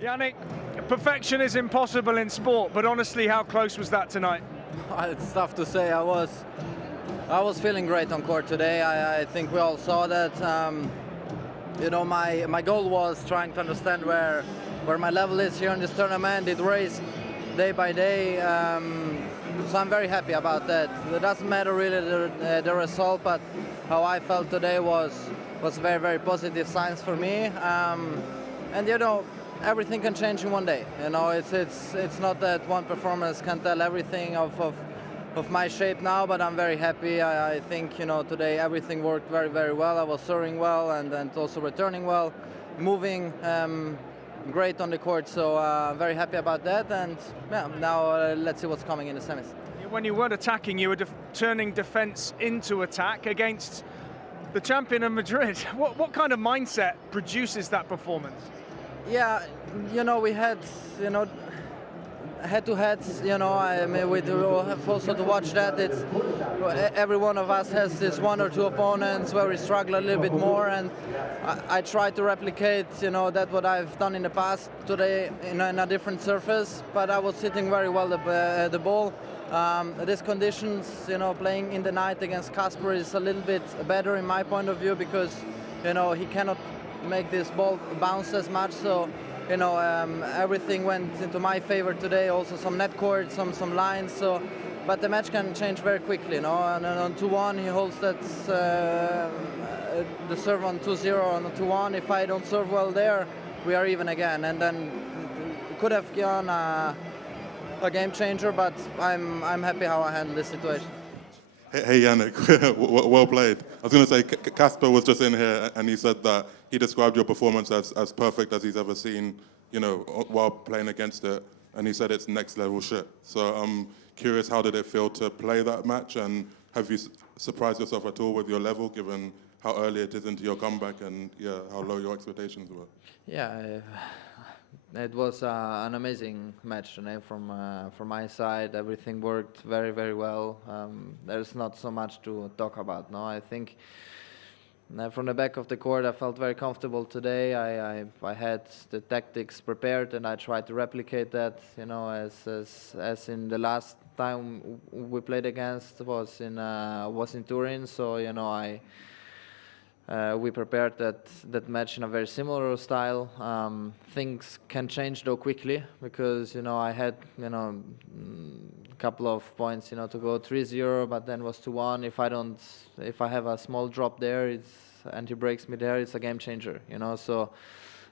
Jannik, perfection is impossible in sport, but honestly, how close was that tonight? It's tough to say. I was feeling great on court today. I think we all saw that. My goal was trying to understand where my level is here in this tournament. It raised day by day, so I'm very happy about that. It doesn't matter really the result, but how I felt today was very, very positive signs for me. And everything can change in one day. It's not that one performance can tell everything of my shape now, but I'm very happy. I think today everything worked very, very well. I was serving well and also returning well, moving great on the court. So very happy about that. And yeah, now let's see what's coming in the semis. When you weren't attacking, you were turning defense into attack against the champion of Madrid. What kind of mindset produces that performance? Yeah, we had, head-to-heads, I mean, we do have also to watch that. It's every one of us has this one or two opponents where we struggle a little bit more, and I try to replicate, that what I've done in the past today in a different surface. But I was hitting very well the ball. These conditions, playing in the night against Casper is a little bit better in my point of view because, he cannot make this ball bounce as much. So, everything went into my favor today. Also some net court, some lines. So, but the match can change very quickly. And on 2-1 he holds that the serve on 2-0 on 2-1. If I don't serve well there, we are even again. And then could have gone a game changer. But I'm happy how I handled this situation. Hey Jannik, well played. I was going to say, Casper was just in here and he said that he described your performance as perfect as he's ever seen, while playing against it. And he said it's next level shit. So I'm curious, how did it feel to play that match? And have you surprised yourself at all with your level, given how early it is into your comeback and how low your expectations were? Yeah. It was an amazing match today from my side. Everything worked very, very well. There's not so much to talk about. No, I think from the back of the court, I felt very comfortable today. I had the tactics prepared, and I tried to replicate that. As in the last time we played against was in Turin. So we prepared that match in a very similar style. Things can change though quickly because I had a couple of points to go 3-0, but then was 2-1. If I have a small drop there, and he breaks me there, it's a game changer. So.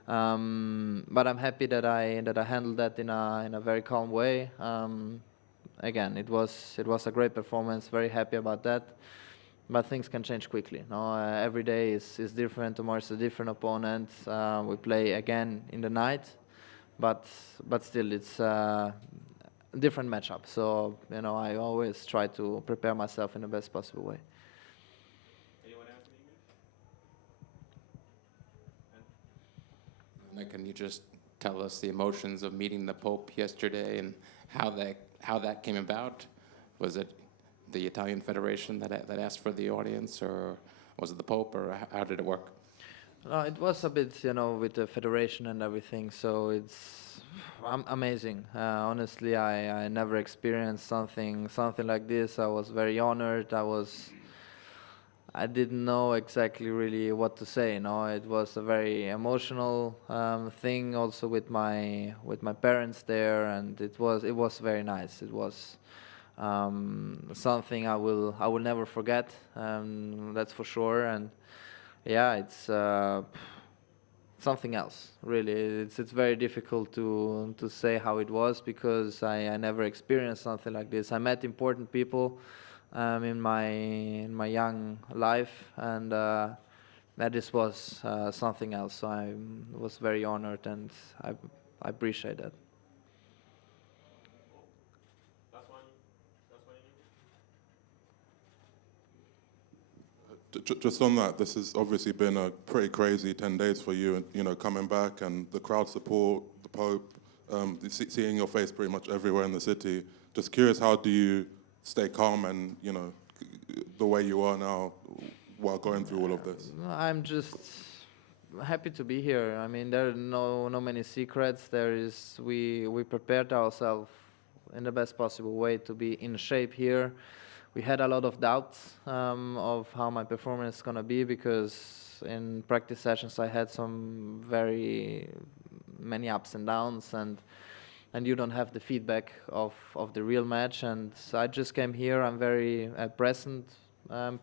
But I'm happy that I handled that in a very calm way. Again, it was a great performance. Very happy about that. But things can change quickly. Every day is different. Tomorrow is a different opponent. We play again in the night, but still it's a different matchup. So I always try to prepare myself in the best possible way. Anyone else in English? Can you just tell us the emotions of meeting the Pope yesterday and how that came about? Was it the Italian Federation that asked for the audience, or was it the Pope, or how did it work? No, it was a bit, with the federation and everything. So it's amazing. Honestly, I never experienced something like this. I was very honored. I didn't know exactly really what to say. It was a very emotional thing. Also with my parents there, and it was very nice. It was. Something I will never forget, that's for sure. And yeah, it's something else, really. It's very difficult to say how it was because I never experienced something like this. I met important people in my young life, and that this was something else. So I was very honored, and I appreciate that. Just on that, this has obviously been a pretty crazy 10 days for you, coming back and the crowd support, the Pope, seeing your face pretty much everywhere in the city. Just curious, how do you stay calm and, the way you are now while going through all of this? happy to be here. I mean, there are no many secrets. We prepared ourselves in the best possible way to be in shape here. We had a lot of doubts of how my performance is gonna be, because in practice sessions I had some very many ups and downs, and you don't have the feedback of the real match. And I just came here. I'm very present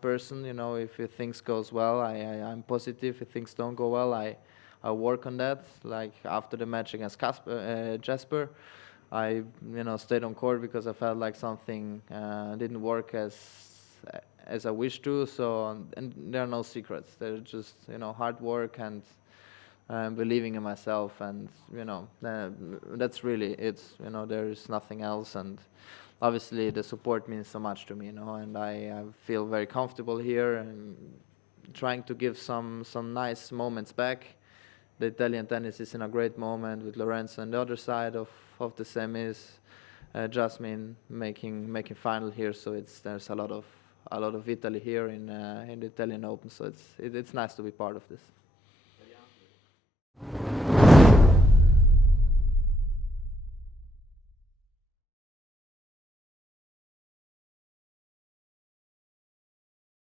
person. You know, if things goes well, I'm positive. If things don't go well, I work on that. Like after the match against Jasper, I stayed on court because I felt like something didn't work as I wished to. So, and there are no secrets. They're just hard work and believing in myself, and that's really it. There is nothing else. And obviously the support means so much to me, and I feel very comfortable here and trying to give some nice moments back. The Italian tennis is in a great moment with Lorenzo on the other side of the semis, Jasmine making final here. So there's a lot of Italy here in the Italian Open. So it's nice to be part of this.